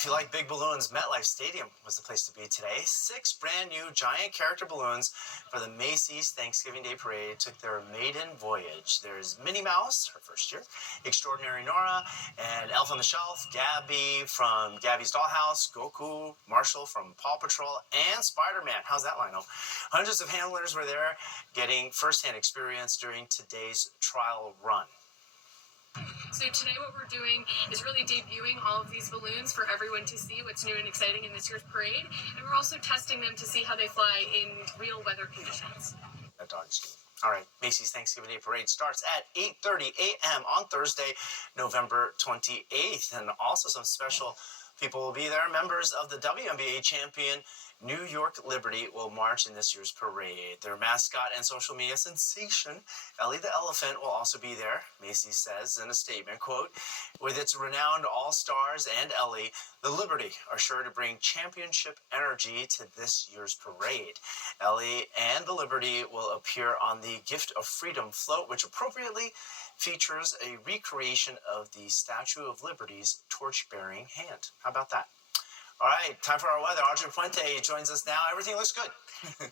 if you like big balloons, MetLife Stadium was the place to be today. 6 brand new giant character balloons for the Macy's Thanksgiving Day Parade took their maiden voyage. There's Minnie Mouse, her first year, Extraordinary Nora, and Elf on the Shelf, Gabby from Gabby's Dollhouse, Goku, Marshall from Paw Patrol, and Spider-Man. How's that line up? Hundreds of handlers were there getting firsthand experience during today's trial run. So today what we're doing is really debuting all of these balloons for everyone to see what's new and exciting in this year's parade. And we're also testing them to see how they fly in real weather conditions. That dog is cute. All right, Macy's Thanksgiving Day Parade starts at 8:30 a.m. on Thursday, November 28th. And also some special people will be there. Members of the WNBA champion New York Liberty will march in this year's parade. Their mascot and social media sensation, Ellie the Elephant, will also be there. Macy's says in a statement, quote, "With its renowned all-stars and Ellie, the Liberty are sure to bring championship energy to this year's parade. Ellie and the Liberty will appear on the Gift of Freedom float, which appropriately features a recreation of the Statue of Liberty's torch-bearing hand." How about that? All right, time for our weather. Audrey Puente joins us now. Everything looks good.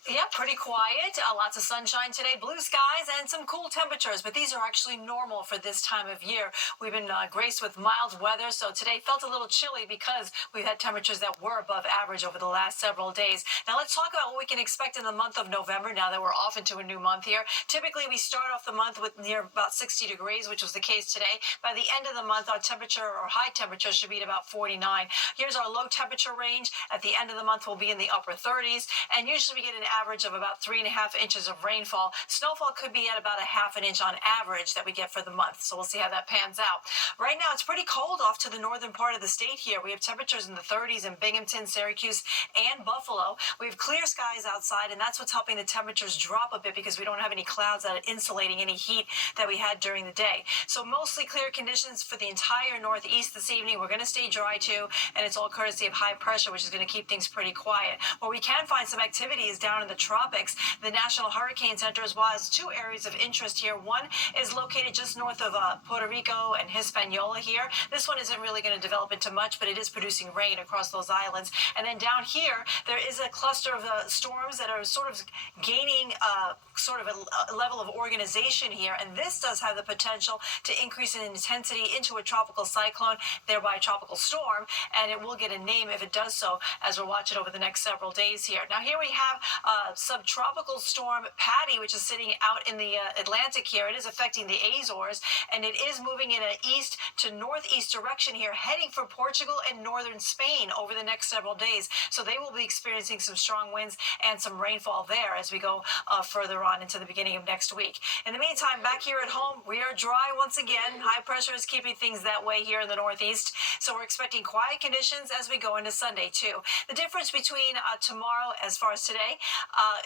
Yeah, pretty quiet. Lots of sunshine today, blue skies, and some cool temperatures. But these are actually normal for this time of year. We've been graced with mild weather, so today felt a little chilly because we've had temperatures that were above average over the last several days. Now let's talk about what we can expect in the month of November now that we're off into a new month here. Typically, we start off the month with near about 60 degrees, which was the case today. By the end of the month, our temperature or high temperature should be at about 49. Here's our low temperature range. At the end of the month, we'll be in the upper 30s, and usually we get an average of about 3.5 inches of rainfall. Snowfall could be at about a half an inch on average that we get for the month, so we'll see how that pans out. Right now, it's pretty cold off to the northern part of the state here. We have temperatures in the 30s in Binghamton, Syracuse, and Buffalo. We have clear skies outside, and that's what's helping the temperatures drop a bit because we don't have any clouds that are insulating any heat that we had during the day. So mostly clear conditions for the entire Northeast this evening. We're going to stay dry too, and it's all courtesy of high pressure, which is going to keep things pretty quiet. Where we can find some activity is down in the tropics. The National Hurricane Center as well has 2 areas of interest here. One is located just north of Puerto Rico and Hispaniola here. This one isn't really going to develop into much, but it is producing rain across those islands. And then down here, there is a cluster of storms that are sort of gaining sort of a level of organization here. And this does have the potential to increase in intensity into a tropical cyclone, thereby a tropical storm. And it will get a name if it does so as we're watching over the next several days here. Now here we have subtropical storm Patty, which is sitting out in the Atlantic here. It is affecting the Azores, and it is moving in an east to northeast direction here, heading for Portugal and northern Spain over the next several days. So they will be experiencing some strong winds and some rainfall there as we go further on into the beginning of next week. In the meantime, back here at home, we are dry once again. High pressure is keeping things that way here in the Northeast. So we're expecting quiet conditions as we go into Sunday too. The difference between tomorrow as far as today,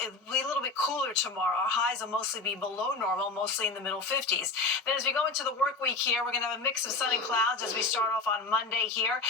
it'll be a little bit cooler tomorrow. Our highs will mostly be below normal, mostly in the middle 50s. Then as we go into the work week here, we're going to have a mix of sun and clouds as we start off on Monday here.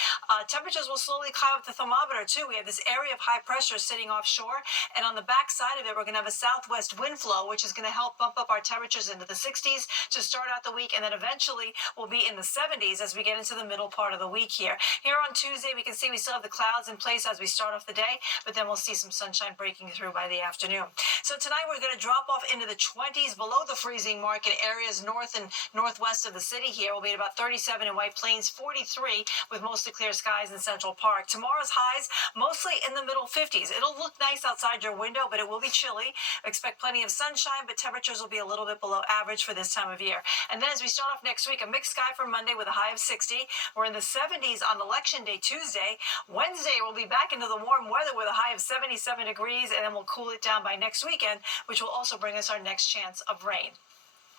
Temperatures will slowly climb up the thermometer too. We have this area of high pressure sitting offshore, and on the back side of it, we're going to have a southwest wind flow, which is going to help bump up our temperatures into the 60s to start out the week, and then eventually we'll be in the 70s as we get into the middle part of the week here. Here on Tuesday, we can see we still have the clouds in place as we start off the day, but then we'll see some sunshine breaking through by the afternoon. So tonight we're going to drop off into the 20s below the freezing mark in areas north and northwest of the city here. We'll be at about 37 in White Plains, 43 with mostly clear skies in Central Park. Tomorrow's highs mostly in the middle 50s. It'll look nice outside your window, but it will be chilly. Expect plenty of sunshine, but temperatures will be a little bit below average for this time of year. And then as we start off next week, a mixed sky for Monday with a high of 60. We're in the 70s on Election Day Tuesday. Wednesday, we'll be back into the warm weather with a high of 77 degrees, and then we'll cool it down by next weekend, which will also bring us our next chance of rain.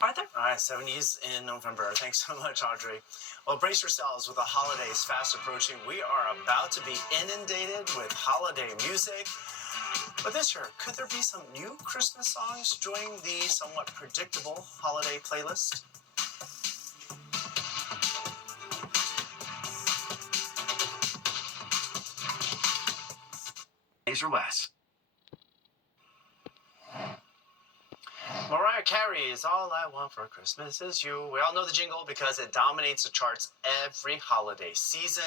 Arthur? All right, 70s in November. Thanks so much, Audrey. Well, brace yourselves with the holidays fast approaching. We are about to be inundated with holiday music. But this year, could there be some new Christmas songs joining the somewhat predictable holiday playlist? Days or less. Mariah Carey's All I Want for Christmas Is You. We all know the jingle because it dominates the charts every holiday season.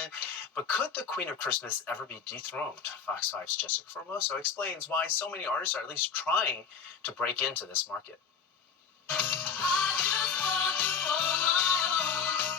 But could the Queen of Christmas ever be dethroned? Fox 5's Jessica Formoso explains why so many artists are at least trying to break into this market.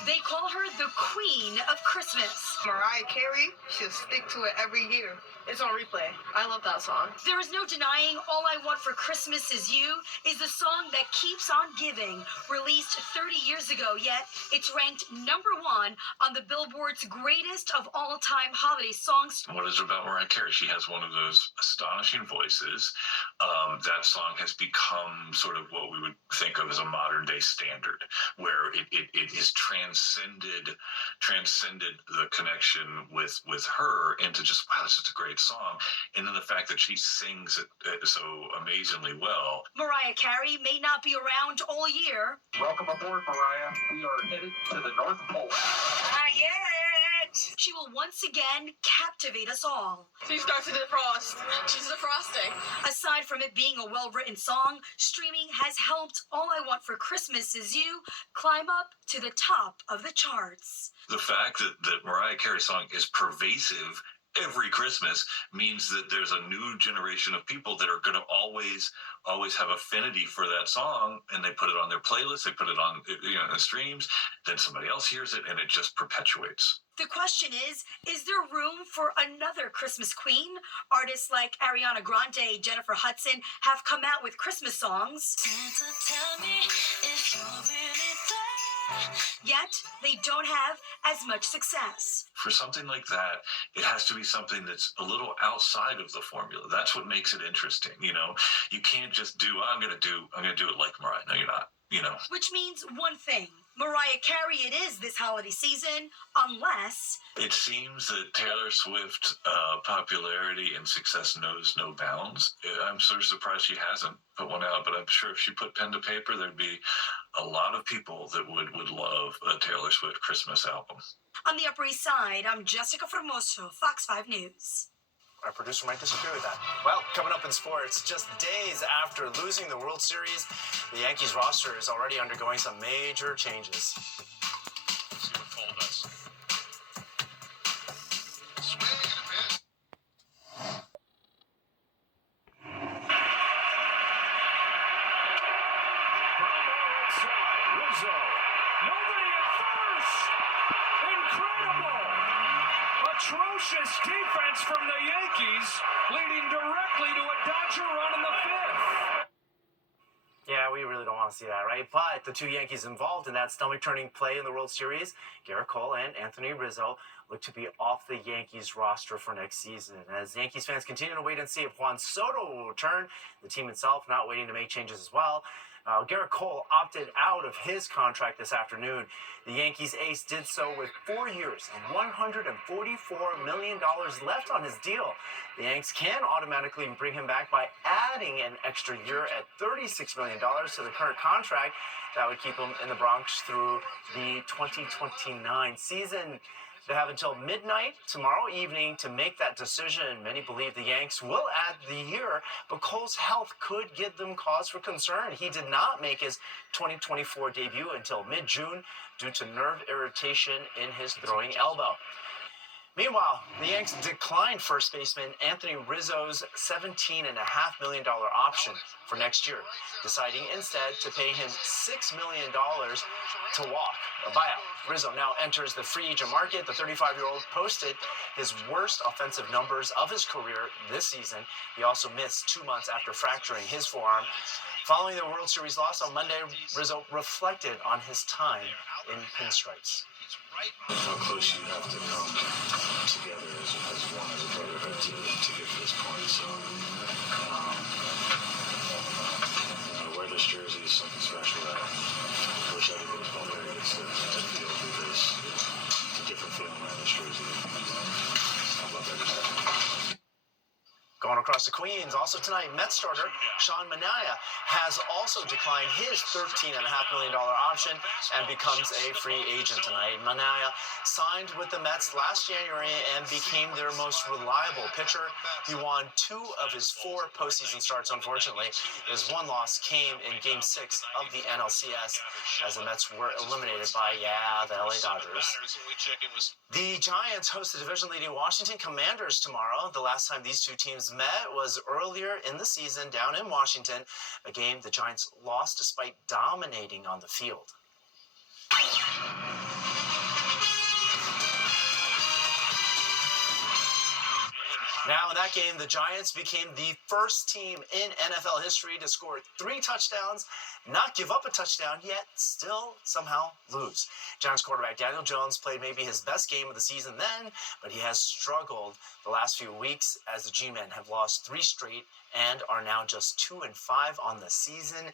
They call her the Queen of Christmas. Mariah Carey, she'll stick to it every year. It's on replay. I love that song. There is no denying All I Want for Christmas Is You is the song that keeps on giving. Released 30 years ago, yet it's ranked number one on the Billboard's greatest of all time holiday songs. What is it about Mariah Carey? She has one of those astonishing voices. That song has become sort of what we would think of as a modern day standard, where it has transcended the connection with her into just, wow, this is a great song. And then the fact that she sings it so amazingly well. Mariah Carey may not be around all year. Welcome aboard, Mariah. We are headed to the North Pole. Not yet. She will once again captivate us all. She starts to defrost. She's defrosting. Aside from it being a well-written song, streaming has helped All I Want for Christmas Is You climb up to the top of the charts. The fact that Mariah Carey's song is pervasive every Christmas means that there's a new generation of people that are going to always have affinity for that song, and they put it on their playlist, they put it on the streams, then somebody else hears it, and it just perpetuates. The question is there room for another Christmas queen? Artists like Ariana Grande, Jennifer Hudson have come out with Christmas songs. Santa, tell me if you're really there. Yet they don't have as much success. For something like that, it has to be something that's a little outside of the formula. That's what makes it interesting. You can't just do, I'm going to do it like Mariah. No, you're not. Which means one thing. Mariah Carey it is this holiday season, unless... It seems that Taylor Swift's popularity and success knows no bounds. I'm sort of surprised she hasn't put one out, but I'm sure if she put pen to paper, there'd be a lot of people that would love a Taylor Swift Christmas album. On the Upper East Side, I'm Jessica Formoso, Fox 5 News. Our producer might disagree with that. Well, coming up in sports, just days after losing the World Series, the Yankees roster is already undergoing some major changes. Let's see what Cole does. Rizzo. Nobody at first. Incredible. Atrocious defense from the Yankees, leading directly to a Dodger run in the fifth. Yeah, we really don't want to see that, right? But the two Yankees involved in that stomach-turning play in the World Series, Garrett Cole and Anthony Rizzo, look to be off the Yankees roster for next season. As Yankees fans continue to wait and see if Juan Soto will return, the team itself not waiting to make changes as well. Garrett Cole opted out of his contract this afternoon. The Yankees ace did so with 4 years and $144 million left on his deal. The Yanks can automatically bring him back by adding an extra year at $36 million to the current contract. That would keep him in the Bronx through the 2029 season. They have until midnight tomorrow evening to make that decision. Many believe the Yanks will add the year, but Cole's health could give them cause for concern. He did not make his 2024 debut until mid-June due to nerve irritation in his throwing elbow. Meanwhile, the Yanks declined first baseman Anthony Rizzo's $17.5 million option for next year, deciding instead to pay him $6 million to walk, a buyout. Rizzo now enters the free agent market. The 35-year-old posted his worst offensive numbers of his career this season. He also missed 2 months after fracturing his forearm. Following the World Series loss on Monday, Rizzo reflected on his time in pinstripes. How close you have to come together as one, as a brotherhood to get to this point. So, wear this jersey is something special that I wish every baseball player gets to feel because it's a different feeling wearing this jersey. I love every second. Going across the Queens. Also tonight, Mets starter Sean Manaea has also declined his $13.5 million option and becomes a free agent tonight. Manaea signed with the Mets last January and became their most reliable pitcher. He won 2 of his 4 postseason starts, unfortunately. His one loss came in Game 6 of the NLCS as the Mets were eliminated by, the LA Dodgers. The Giants host the division-leading Washington Commanders tomorrow. The last time these two teams met was earlier in the season down in Washington, a game the Giants lost despite dominating on the field. Now, in that game, the Giants became the first team in NFL history to score 3 touchdowns, not give up a touchdown, yet still somehow lose. Giants quarterback Daniel Jones played maybe his best game of the season then, but he has struggled the last few weeks as the G-men have lost 3 straight and are now just 2-5 on the season.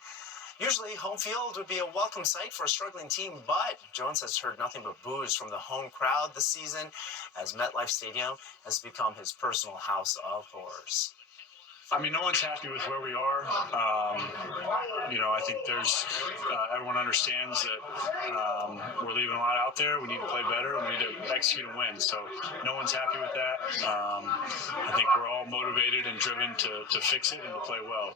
Usually, home field would be a welcome sight for a struggling team, but Jones has heard nothing but boos from the home crowd this season as MetLife Stadium has become his personal house of horrors. I mean, no one's happy with where we are. I think there's everyone understands that we're leaving a lot out there. We need to play better. We need to execute and win. So no one's happy with that. I think we're all motivated and driven to fix it and to play well.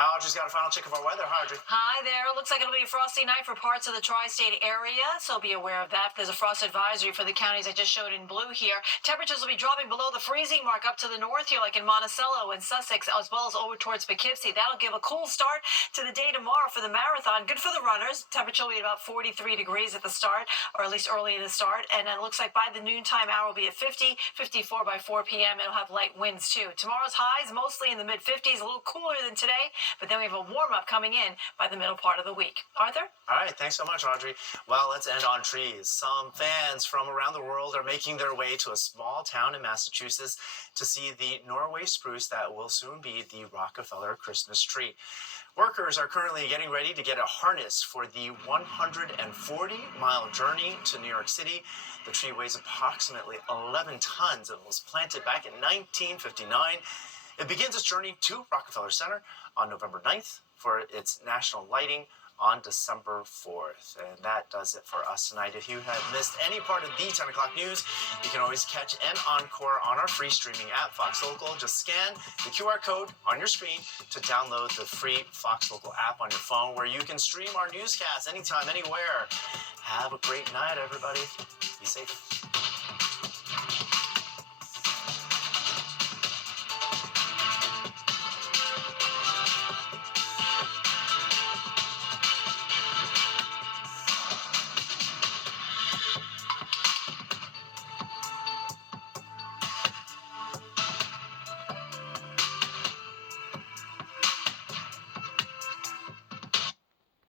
Audrey's got a final check of our weather. Hi, Audrey. Hi there. Looks like it'll be a frosty night for parts of the tri-state area, so be aware of that. There's a frost advisory for the counties I just showed in blue here. Temperatures will be dropping below the freezing mark up to the north here, like in Monticello and Sussex, as well as over towards Poughkeepsie. That'll give a cool start to the day tomorrow for the marathon. Good for the runners. Temperature will be about 43 degrees at the start, or at least early in the start. And it looks like by the noontime hour will be at 50, 54 by 4 p.m. It'll have light winds, too. Tomorrow's highs mostly in the mid-50s, a little cooler than today, but then we have a warm-up coming in by the middle part of the week. Arthur? All right, thanks so much, Audrey. Well, let's end on trees. Some fans from around the world are making their way to a small town in Massachusetts to see the Norway spruce that will soon be the Rockefeller Christmas tree. Workers are currently getting ready to get a harness for the 140-mile journey to New York City. The tree weighs approximately 11 tons and was planted back in 1959. It begins its journey to Rockefeller Center on November 9th for its national lighting on December 4th. And that does it for us tonight. If you have missed any part of the 10 o'clock news, you can always catch an encore on our free streaming app, Fox Local. Just scan the QR code on your screen to download the free Fox Local app on your phone, where you can stream our newscasts anytime, anywhere. Have a great night, everybody. Be safe.